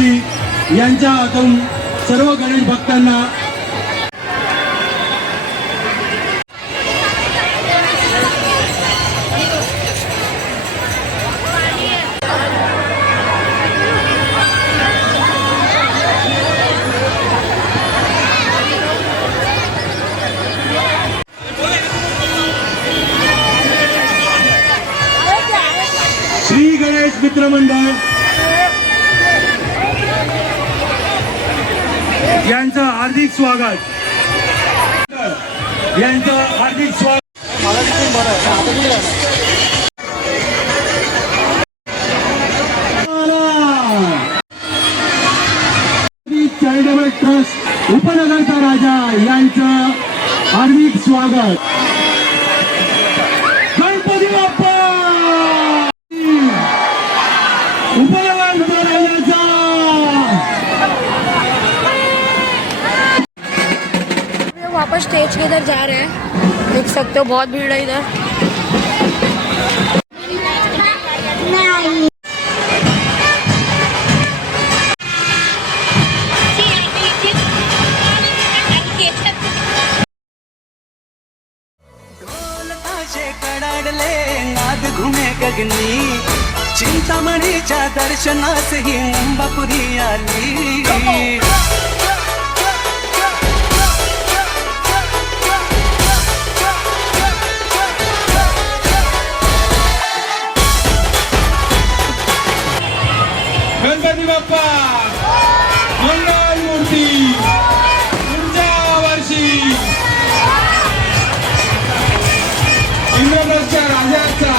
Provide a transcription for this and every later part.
चतुर्दशी यांच्या हातून सर्व गणेश भक्तांना श्री गणेश मित्र मंडळ यांचं हार्दिक स्वागत चॅरिटेबल ट्रस्ट उपनगरचा राजा यांचं हार्दिक स्वागत. गणपती बाप्पा उपनगरचा राजाचा वापस स्टेज के इधर जा रहे हैं, देख सकते हो बहुत भीड़ है इधर. कडाडले नाद घुमे गगनी चिंतामणीच्या दर्शनास ही मुंबापुरी आली. गणपती बाप्पा मंगल मूर्ती पुढच्या वर्षी इंद्रप्रस्थच्या राजाचा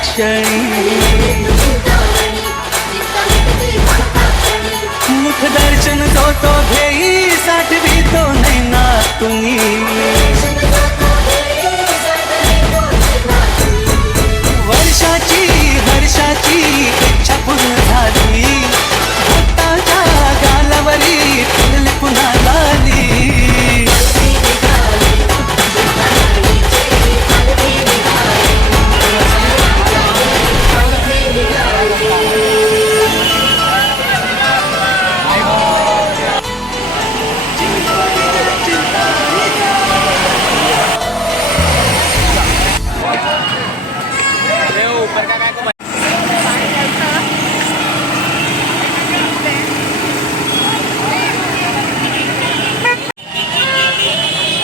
क्षणी मुख दर्शन जो तो घेई साठवी तो नैना तुम्ही वर्षाची हर्षाची इच्छा पूर्ण झाली भक्ताच्या गालावरी फुलली पुन्हा लाली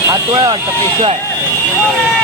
हा तो आहे वाटतं पुष्य आहे